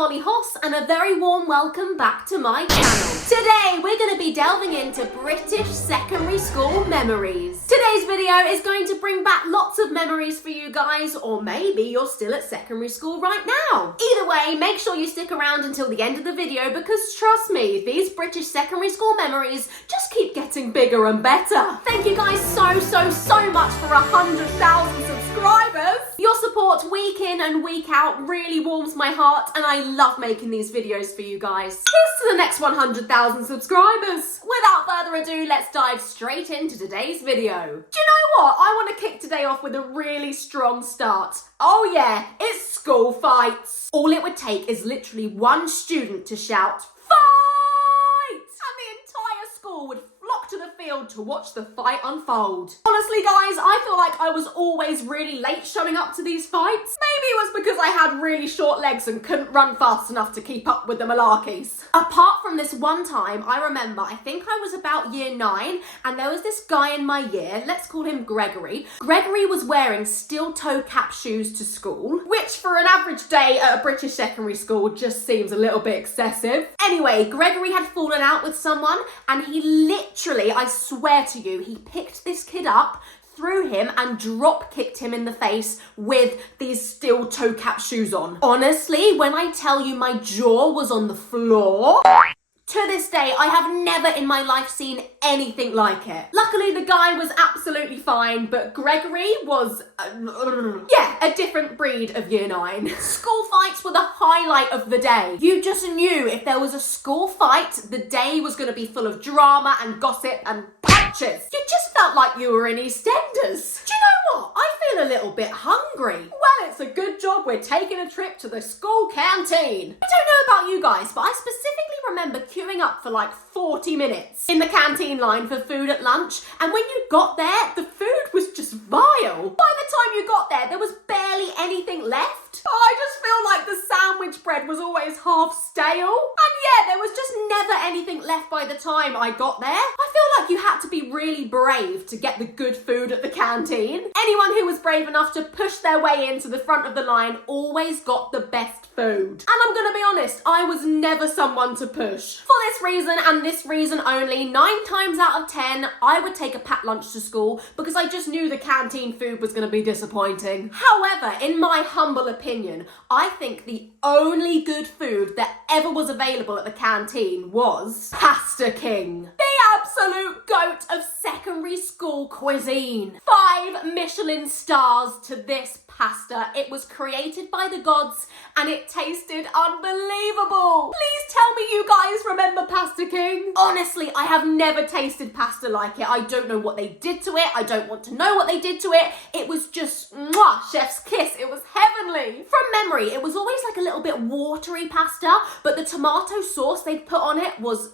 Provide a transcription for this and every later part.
Holly Hoss and a very warm welcome back to my channel. Today we're going to be delving into British secondary school memories. Today's video is going to bring back lots of memories for you guys, or maybe you're still at secondary school right now. Either way, make sure you stick around until the end of the video because trust me, these British secondary school memories just keep getting bigger and better. Thank you guys so much for 100,000 subscribers. Your support week in and week out really warms my heart and I love making these videos for you guys. Here's to the next 100,000 subscribers. Without further ado, let's dive straight into today's video. Do you know what? I want to kick today off with a really strong start. Oh yeah, it's school fights. All it would take is literally one student to shout, "Fight!" and the entire school would flock to the field to watch the fight unfold. Honestly guys, I feel like I was always really late showing up to these fights. Maybe it was because I had really short legs and couldn't run fast enough to keep up with the malarkeys. Apart from this one time, I remember, I think I was about year 9 and there was this guy in my year, let's call him Gregory. Gregory was wearing steel toe cap shoes to school, which for an average day at a British secondary school just seems a little bit excessive. Anyway, Gregory had fallen out with someone and he literally, I swear to you, he picked this kid up, threw him and drop kicked him in the face with these steel toe cap shoes on. Honestly, when I tell you my jaw was on the floor, to this day, I have never in my life seen anything like it. Luckily, the guy was absolutely fine, but Gregory was, a different breed of year 9. School fights were the highlight of the day. You just knew if there was a school fight, the day was going to be full of drama and gossip and punches. You just felt like you were in EastEnders. Do you know what? I feel a little bit hungry. Well, it's a good job we're taking a trip to the school canteen. I don't know about you guys, but I specifically remember queuing up for like 40 minutes in the canteen line for food at lunch, and when you got there, the food was just vile. By the time you got there was barely anything left. I just feel like the sandwich bread was always half stale. And yeah, there was just never anything left by the time I got there. I feel like you had to be really brave to get the good food at the canteen. Anyone who was brave enough to push their way into the front of the line always got the best food. And I'm gonna be honest, I was never someone to push. For this reason and this reason only, 9 times out of 10, I would take a packed lunch to school because I just knew the canteen food was gonna be disappointing. However, in my humble opinion, I think the only good food that ever was available at the canteen was Pasta King. The absolute goat of secondary school cuisine. 5 Michelin stars to this pasta. It was created by the gods and it tasted unbelievable. Please tell me you guys remember Pasta King. Honestly, I have never tasted pasta like it. I don't know what they did to it. I don't want to know what they did to it. It was just, mwah, chef's kiss. It was heavenly. From memory, it was always like a little bit watery pasta, but the tomato sauce they'd put on it was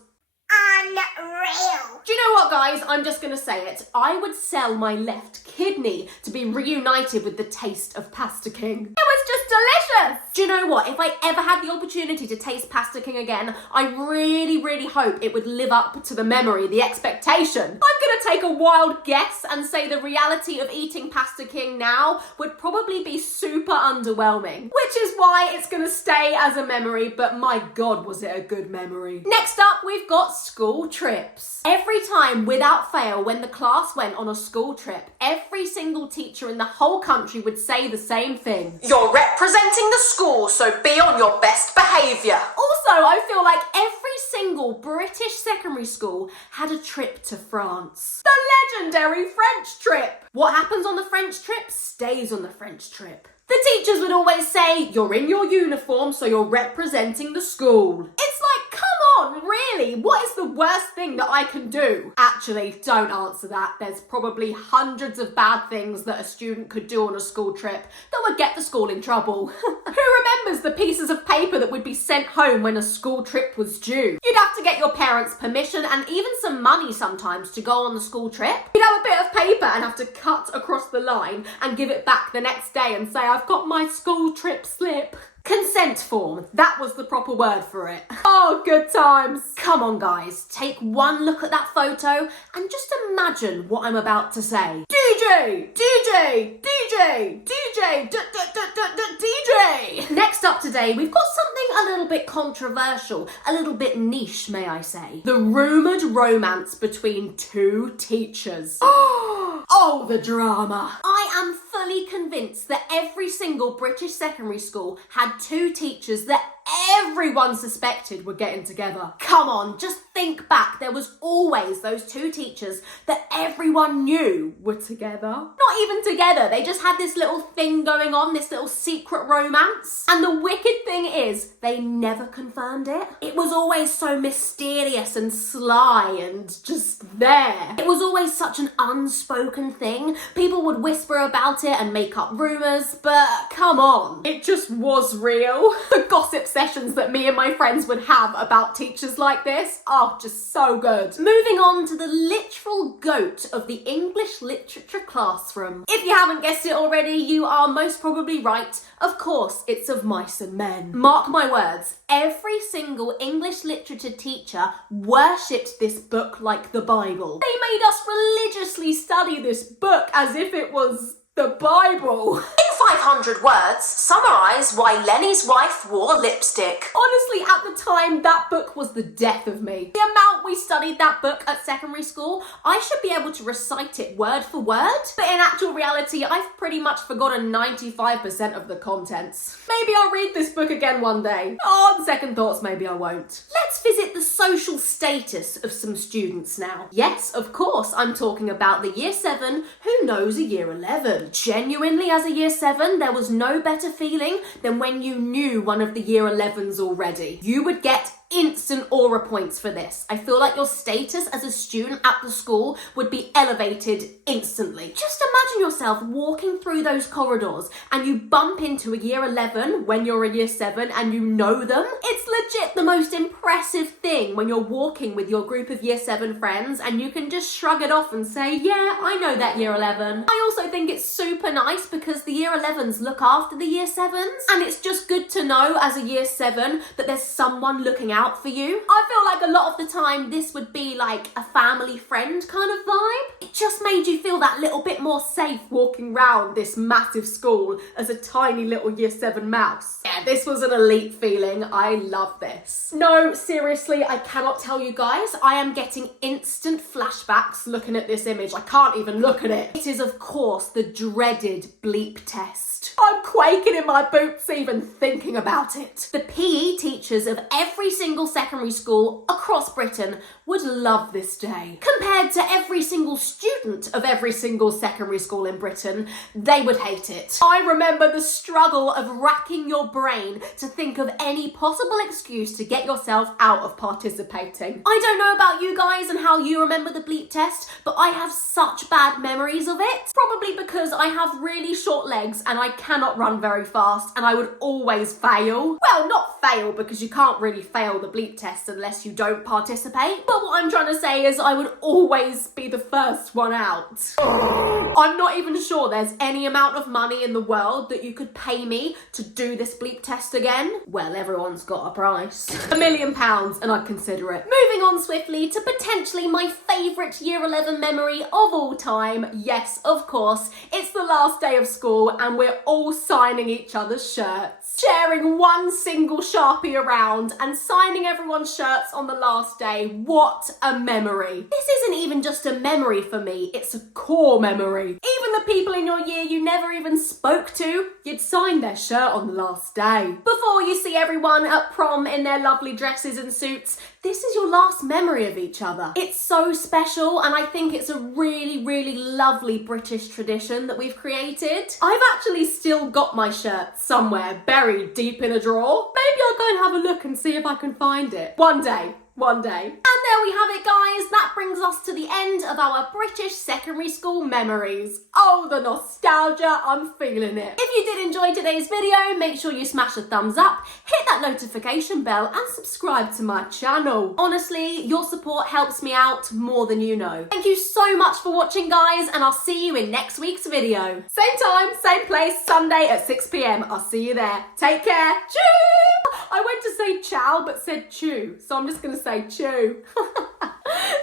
unreal. Do you know what, guys? I'm just gonna say it. I would sell my left kidney to be reunited with the taste of Pasta King. It was just delicious. Do you know what? If I ever had the opportunity to taste Pasta King again, I really hope it would live up to the memory, the expectation. I'm gonna take a wild guess and say the reality of eating Pasta King now would probably be super underwhelming, which is why it's gonna stay as a memory, but my God, was it a good memory. Next up, we've got school trips. Every time, without fail, when the class went on a school trip, every single teacher in the whole country would say the same thing. You're representing the school, so be on your best behaviour. Also, I feel like every single British secondary school had a trip to France. The legendary French trip. What happens on the French trip stays on the French trip. The teachers would always say, you're in your uniform, so you're representing the school. It's like, come on, really? What is the worst thing that I can do? Actually, don't answer that. There's probably hundreds of bad things that a student could do on a school trip that would get the school in trouble. Who remembers the pieces of paper that would be sent home when a school trip was due? You'd have to get your parents' permission and even some money sometimes to go on the school trip. You'd have a bit of paper and have to cut across the line and give it back the next day and say, I've got my school trip slip. Consent form, that was the proper word for it. Oh, good times. Come on guys, take one look at that photo and just imagine what I'm about to say. DJ, DJ, DJ, DJ, DJ. Next up today, we've got something a little bit controversial, a little bit niche, may I say. The rumoured romance between two teachers. Oh, the drama. I am fully convinced that every single British secondary school had two teachers that everyone suspected were getting together. Come on, just think back. There was always those two teachers that everyone knew were together. Not even together, they just had this little thing going on, this little secret romance. And the wicked thing is, they never confirmed it. It was always so mysterious and sly and just there. It was always such an unspoken thing. People would whisper about it and make up rumours, but come on, it just was real. The gossip sessions that me and my friends would have about teachers like this are just so good. Moving on to the literal goat of the English literature classroom. If you haven't guessed it already, you are most probably right. Of course, it's Of Mice and Men. Mark my words, every single English literature teacher worshipped this book like the Bible. They made us religiously study this book as if it was the Bible. In 500 words, summarise why Lenny's wife wore lipstick. Honestly, at the time, that book was the death of me. The amount we studied that book at secondary school, I should be able to recite it word for word. But in actual reality, I've pretty much forgotten 95% of the contents. Maybe I'll read this book again one day. On second thoughts, maybe I won't. Let's visit the social status of some students now. Yes, of course, I'm talking about the Year 7 who knows a Year 11. Genuinely, as a Year 7, there was no better feeling than when you knew one of the Year 11s already. You would get instant aura points for this. I feel like your status as a student at the school would be elevated instantly. Just imagine yourself walking through those corridors and you bump into a Year 11 when you're a Year 7 and you know them. It's legit the most impressive thing when you're walking with your group of Year 7 friends and you can just shrug it off and say, yeah, I know that Year 11. I also think it's super nice because the Year 11s look after the Year 7s, and it's just good to know as a Year 7 that there's someone looking out for you. I feel like a lot of the time this would be like a family friend kind of vibe. It just made you feel that little bit more safe walking around this massive school as a tiny little Year 7 mouse. Yeah, this was an elite feeling. I love this. No, seriously, I cannot tell you guys. I am getting instant flashbacks looking at this image. I can't even look at it. It is, of course, the dreaded bleep test. I'm quaking in my boots even thinking about it. The PE teachers of every single secondary school across Britain would love this day. Compared to every single student of every single secondary school in Britain, they would hate it. I remember the struggle of racking your brain to think of any possible excuse to get yourself out of participating. I don't know about you guys and how you remember the bleep test, but I have such bad memories of it. Probably because I have really short legs and I cannot run very fast and I would always fail. Well, not fail because you can't really fail the bleep test unless you don't participate. But what I'm trying to say is I would always be the first one out. I'm not even sure there's any amount of money in the world that you could pay me to do this bleep test again. Well, everyone's got a price. £1 million and I'd consider it. Moving on swiftly to potentially my favourite Year 11 memory of all time. Yes, of course, it's the last day of school and we're all signing each other's shirts. Sharing one single Sharpie around and signing everyone's shirts on the last day. What a memory. This isn't even just a memory for me, it's a core memory. Even the people in your year you never even spoke to, you'd sign their shirt on the last day. Before you see everyone at prom in their lovely dresses and suits, this is your last memory of each other. It's so special and I think it's a really, really lovely British tradition that we've created. I've actually still got my shirt somewhere buried deep in a drawer. Maybe I'll go and have a look and see if I can find it. One day. And there we have it, guys. That brings us to the end of our British secondary school memories. Oh, the nostalgia, I'm feeling it. If you did enjoy today's video, make sure you smash a thumbs up, hit that notification bell and subscribe to my channel. Honestly, your support helps me out more than you know. Thank you so much for watching, guys, and I'll see you in next week's video. Same time, same place, Sunday at 6 PM. I'll see you there. Take care. Chew! I went to say ciao but said chew, so I'm just gonna say chew.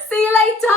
See you later.